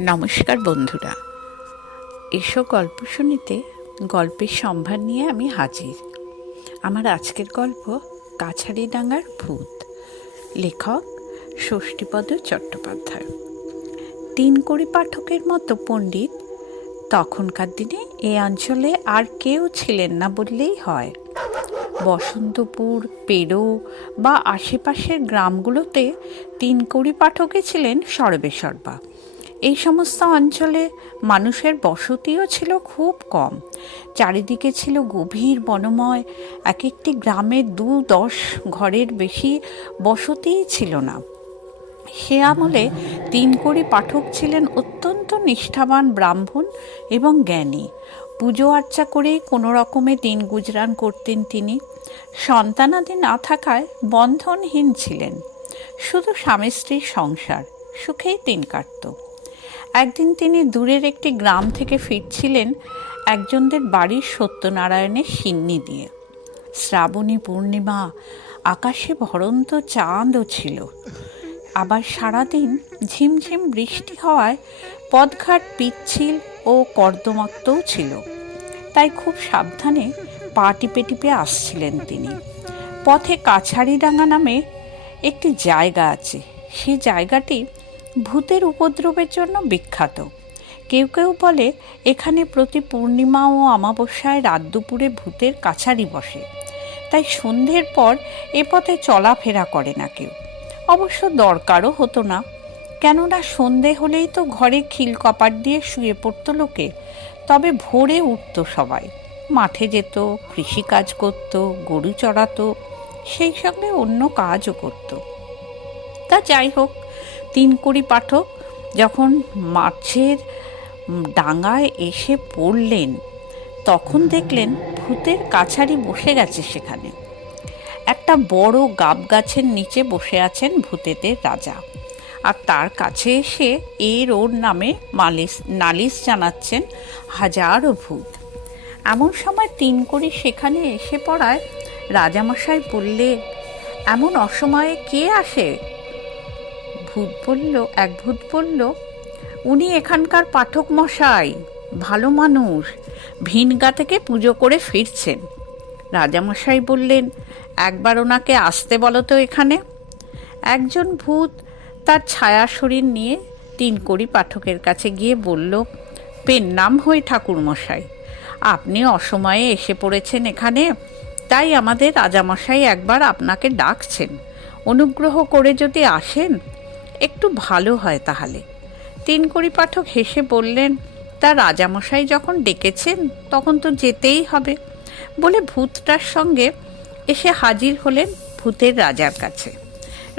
নমস্কার বন্ধুরা, এসো গল্প শুনিতে গল্পের সম্ভার নিয়ে আমি হাজির। আমার আজকের গল্প কাছারিডাঙ্গার ভূত। লেখক ষষ্ঠীপদ চট্টোপাধ্যায়। তিনকড়ি পাঠকের মতো পণ্ডিত তখনকার দিনে এ অঞ্চলে আর কেউ ছিলেন না বললেই হয়। বসন্তপুর, পেরো বা আশেপাশের গ্রামগুলোতে তিনকড়ি পাঠকে ছিলেন সর্বেসর্বা। এই সমস্ত অঞ্চলে মানুষের বসতিও ছিল খুব কম। চারিদিকে ছিল গভীর বনময়। এক একটি গ্রামে 2-10 ঘরের বেশি বসতিই ছিল না। সে আমলে তিনকড়ি পাঠক ছিলেন অত্যন্ত নিষ্ঠাবান ব্রাহ্মণ এবং জ্ঞানী। পুজো আর্চা করেই কোনো রকমে দিন গুজরান করতেন তিনি। সন্তানাদি না থাকায় বন্ধনহীন ছিলেন। শুধু স্বামী স্ত্রীর সংসার, সুখেই দিন কাটত। একদিন তিনি দূরের একটি গ্রাম থেকে ফিরছিলেন একজনদের বাড়ির সত্যনারায়ণের সিন্নি দিয়ে। শ্রাবণী পূর্ণিমা, আকাশে ভরন্ত চাঁদও ছিল। আবার সারাদিন ঝিমঝিম বৃষ্টি হওয়ায় পথঘাট পিচ্ছিল ও কর্দমাক্তও ছিল। তাই খুব সাবধানে পা টিপে টিপে আসছিলেন তিনি। পথে কাছারিডাঙ্গা নামে একটি জায়গা আছে। সেই জায়গাটি ভূতের উপদ্রবের জন্য বিখ্যাত। কেউ কেউ বলে এখানে প্রতি পূর্ণিমা ও অমাবস্যায় রাত দুপুরে ভূতের কাছারি বসে। তাই সন্ধ্যের পর এ পথে চলাফেরা করে না কেউ। অবশ্য দরকারও হতো না, কেননা সন্ধে হলেই তো ঘরে খিল কপাট দিয়ে শুয়ে পড়ত লোকে। তবে ভোরে উঠত সবাই, মাঠে যেত, কৃষিকাজ করত, গরু চড়াতো, সেই সঙ্গে অন্য কাজও করত। তা যাই হোক, তিনকড়ি পাঠক যখন মাছের ডাঙায় এসে পড়লেন তখন দেখলেন ভূতের কাছারি বসে গেছে সেখানে। একটা বড় গাব গাছের নিচে বসে আছেন ভূতেদের রাজা, আর তার কাছে এসে ওর নামে নালিশ জানাচ্ছেন হাজারো ভূত। এমন সময় তিনকড়ি সেখানে এসে পড়ায় রাজামশাই বললে, এমন অসময়ে কে আসে? এক ভূত বলল, উনি এখানকার পাঠক মশাই, ভালো মানুষ, ভিনগা থেকে পুজো করে ফিরছেন। রাজামশাই বললেন, একবার ওনাকে আসতে বলো তো এখানে। একজন ভূত তার ছায়া শরীর নিয়ে তিনকড়ি পাঠকের কাছে গিয়ে বলল, পেন নাম হই ঠাকুর মশাই, আপনি অসময়ে এসে পড়েছেন এখানে, তাই আমাদের রাজামশাই একবার আপনাকে ডাকছেন। অনুগ্রহ করে যদি আসেন একটু ভালো হয় তাহলে। তিনকড়ি পাঠক হেসে বললেন, তা রাজামশাই যখন ডেকেছেন তখন তো যেতেই হবে, বলে ভূতটার সঙ্গে এসে হাজির হলেন ভূতের রাজার কাছে।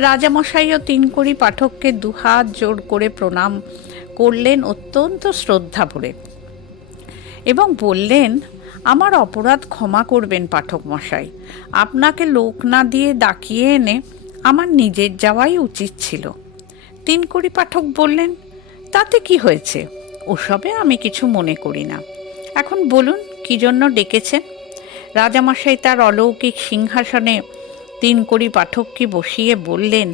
রাজামশাইও তিনকড়ি পাঠককে দুহাত জোড় করে প্রণাম করলেন অত্যন্ত শ্রদ্ধা ভরে, এবং বললেন, আমার অপরাধ ক্ষমা করবেন পাঠক মশাই, আপনাকে লোক না দিয়ে ডাকিয়ে এনে আমার নিজের যাওয়াই উচিত ছিল। তিনকড়ি পাঠক বললেন, তাতে কি হয়েছে, ওসবে আমি কিছু মনে করি না। এখন বলুন কি জন্য ডেকেছেন? রাজামশাই তার অলৌকিক সিংহাসনে তিনকড়ি পাঠককে বসিয়ে বললেন,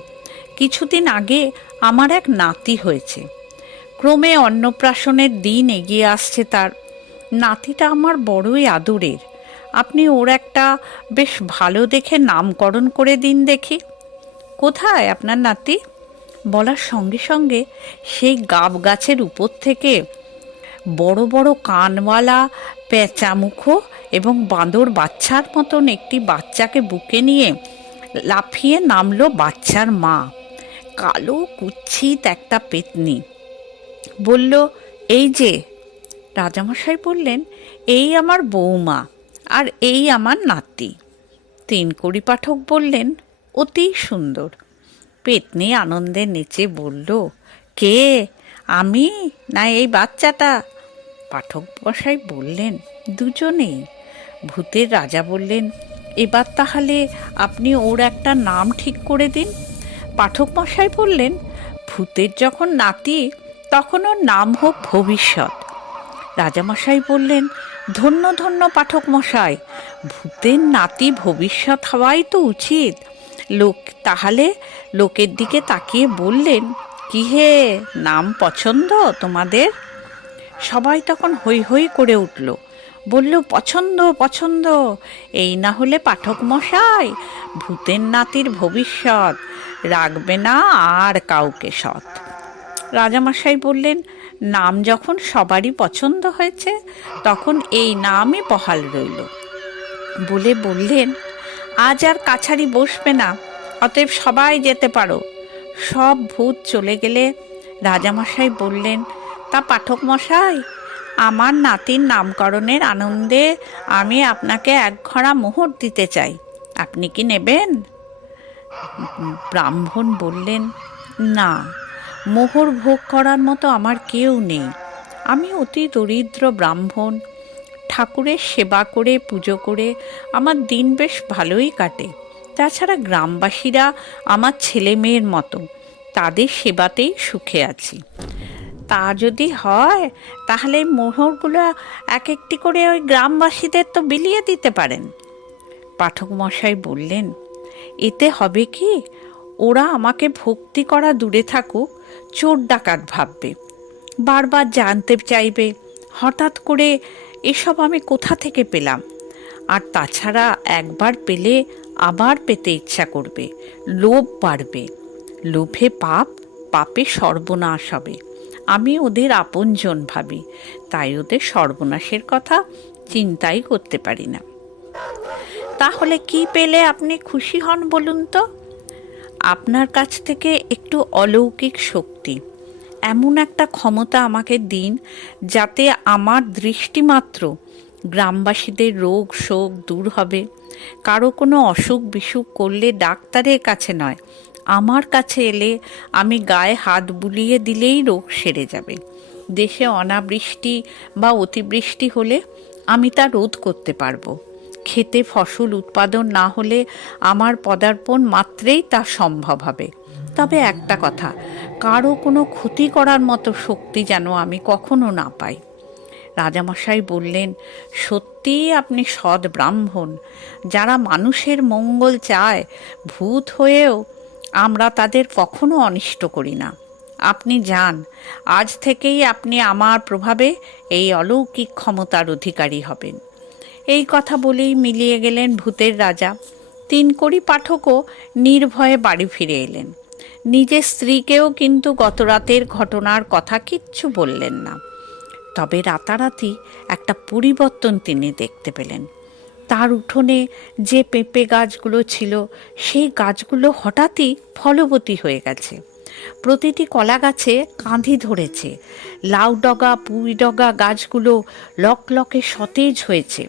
কিছুদিন আগে আমার এক নাতি হয়েছে। ক্রমে অন্নপ্রাশনের দিন এগিয়ে আসছে তার। নাতিটা আমার বড়ই আদরের। আপনি ওর একটা বেশ ভালো দেখে নামকরণ করে দিন দেখি। কোথায় আপনার নাতি? বলার সঙ্গে সঙ্গে সেই গাব গাছের উপর থেকে বড় বড় কানওয়ালা পেঁচামুখো এবং বাঁদর বাচ্চার মতন একটি বাচ্চাকে বুকে নিয়ে লাফিয়ে নামলো বাচ্চার মা, কালো কুৎসিত একটা পেতনি। বলল, এই যে। রাজামশাই বললেন, এই আমার বৌমা, আর এই আমার নাতি। তিনকড়ি পাঠক বললেন, অতি সুন্দর। পেতনি আনন্দে নেচে বলল, কে, আমি না এই বাচ্চাটা? পাঠক মশাই বললেন, দুজনেই। ভূতের রাজা বললেন, এবার তাহলে আপনি ওর একটা নাম ঠিক করে দিন। পাঠক মশাই বললেন, ভূতের যখন নাতি তখন ওর নাম হোক ভবিষ্যৎ। রাজামশাই বললেন, ধন্য ধন্য পাঠক মশাই, ভূতের নাতি ভবিষ্যৎ হওয়াই তো উচিত। তাহলে লোকের দিকে তাকিয়ে বললেন, কি হে, নাম পছন্দ তোমাদের? সবাই তখন হৈ হৈ করে উঠল, বলল, পছন্দ পছন্দ, এই না হলে পাঠক মশাই ভূতের নাতির ভবিষ্যৎ, রাখবে না আর কাউকে সৎ। রাজামশাই বললেন, নাম যখন সবারই পছন্দ হয়েছে তখন এই নামই বহাল রইল। বলে বললেন, আজ আর কাছারি বসবে না, অতএব সবাই যেতে পারো। সব ভূত চলে গেলে রাজামশাই বললেন, তা পাঠক মশাই, আমার নাতির নামকরণের আনন্দে আমি আপনাকে এক ঘড়া মোহর দিতে চাই, আপনি কি নেবেন? ব্রাহ্মণ বললেন, না, মোহর ভোগ করার মতো আমার কেউ নেই। আমি অতি দরিদ্র ব্রাহ্মণ, ঠাকুরের সেবা করে পুজো করে আমার দিন বেশ ভালোই কাটে। তাছাড়া গ্রামবাসীরা আমার ছেলে মেয়ের মতো, তাদের সেবাতেই সুখে আছি। তা যদি হয় তাহলে মোহরগুলো এক একটি করে ওই গ্রামবাসীদের তো বিলিয়ে দিতে পারেন। পাঠক মশাই বললেন, এতে হবে কি, ওরা আমাকে ভক্তি করা দূরে থাকুক, চোর ডাকাত ভাববে, বারবার জানতে চাইবে হঠাৎ করে এসব আমি কোথা থেকে পেলাম। আর তাছাড়া একবার পেলে আবার পেতে ইচ্ছা করবে, লোভ বাড়বে, লোভে পাপ, পাপে সর্বনাশ হবে। আমি ওদের আপনজন ভাবি, তাই ওদের সর্বনাশের কথা চিন্তাই করতে পারি না। তাহলে কি পেলে আপনি খুশি হন বলুন তো? আপনার কাছ থেকে একটু অলৌকিক শক্তি, এমন একটা ক্ষমতা আমাকে দিন যাতে আমার দৃষ্টিমাত্র গ্রামবাসীদের রোগ শোক দূর হবে। কারো কোনো অসুখ বিসুখ করলে ডাক্তারের কাছে নয়, আমার কাছে এলে আমি গায়ে হাত বুলিয়ে দিলেই রোগ সেরে যাবে। দেশে অনাবৃষ্টি বা অতিবৃষ্টি হলে আমি তা রোধ করতে পারবো। খেতে ফসল উৎপাদন না হলে আমার পদার্পণ মাত্রেই তা সম্ভব হবে। তবে একটা কথা, কারো কোনো ক্ষতি করার মতো শক্তি যেন আমি কখনো না পাই। রাজামশাই বললেন, সত্যিই আপনি সৎ ব্রাহ্মণ। যারা মানুষের মঙ্গল চায়, ভূত হয়েও আমরা তাদের কখনো অনিষ্ট করি না। আপনি যান, আজ থেকেই আপনি আমার প্রভাবে এই অলৌকিক ক্ষমতার অধিকারী হবেন। এই কথা বলেই মিলিয়ে গেলেন ভূতের রাজা। তিনকড়ি পাঠকও নির্ভয়ে বাড়ি ফিরে এলেন। নিজের স্ত্রীকেও কিন্তু গত রাতের ঘটনার কথা কিচ্ছু বললেন না। তবে রাতারাতি একটা পরিবর্তন তিনি দেখতে পেলেন। তার উঠোনে যে পেঁপে গাছগুলো ছিল, সেই গাছগুলো হঠাৎই ফলবতী হয়ে গেছে। প্রতিটি কলা গাছে কাঁধি ধরেছে, লাউ ডগা পুঁই ডগা গাছগুলো লকলকে সতেজ হয়েছে।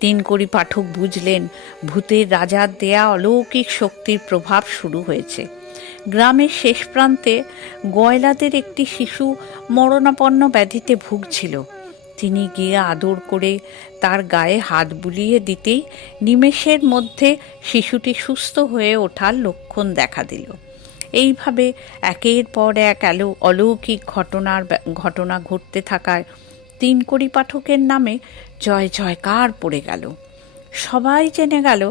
তিনকড়ি পাঠক বুঝলেন, ভূতের রাজার দেয়া অলৌকিক শক্তির প্রভাব শুরু হয়েছে। গ্রামের শেষ প্রান্তে গয়লাদের একটি শিশু মরণাপন্ন ব্যাধিতে ভুগছিল। তিনি গিয়ে আদর করে তার গায়ে হাত বুলিয়ে দিতেই নিমেষের মধ্যে শিশুটি সুস্থ হয়ে ওঠার লক্ষণ দেখা দিল। এইভাবে একের পর এক অলৌকিক ঘটনা ঘটতে থাকায় তিনকড়ি পাঠকের নামে জয় জয়কার পড়ে গেল। সবাই জেনে গেল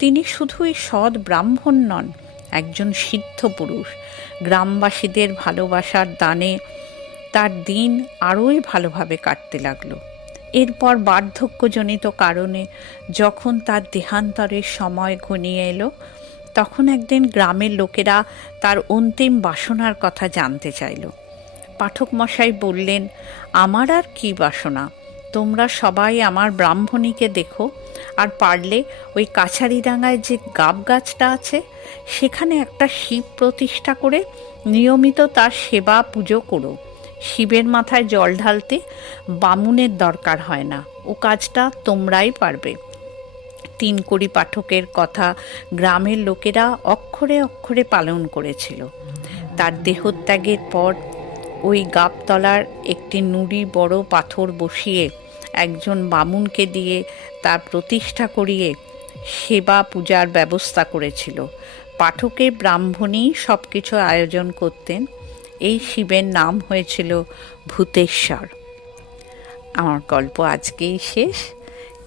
তিনি শুধুই সৎ ব্রাহ্মণ নন, একজন সিদ্ধ পুরুষ। গ্রামবাসীদের ভালোবাসার দানে তার দিন আরোই ভালোভাবে কাটতে লাগলো। এরপর বার্ধক্যজনিত কারণে যখন তার দেহান্তরের সময় ঘনিয়ে এলো, তখন একদিন গ্রামের লোকেরা তার অন্তিম বাসনার কথা জানতে চাইল। পাঠক মশাই বললেন, আমার আর কি বাসনা, তোমরা সবাই আমার ব্রাহ্মণীকে দেখো, আর পারলে ওই কাছারিডাঙ্গায় যে গাব গাছটা আছে সেখানে একটা শিব প্রতিষ্ঠা করে নিয়মিত তার সেবা পুজো করো। শিবের মাথায় জল ঢালতে বামুনের দরকার হয় না, ও কাজটা তোমরাই পারবে। তিনকড়ি পাঠকের কথা গ্রামের লোকেরা অক্ষরে অক্ষরে পালন করেছিল। তার দেহত্যাগের পর ওই গাবতলার একটি নুড়ি বড় পাথর বসিয়ে একজন বামুনকে দিয়ে তার প্রতিষ্ঠা করিয়ে সেবা পূজার ব্যবস্থা করেছিল। পাঠকের ব্রাহ্মণই সব কিছু আয়োজন করতেন। এই শিবের নাম হয়েছিল ভূতেশ্বর। আমার গল্প আজকেই শেষ।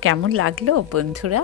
কেমন লাগলো বন্ধুরা?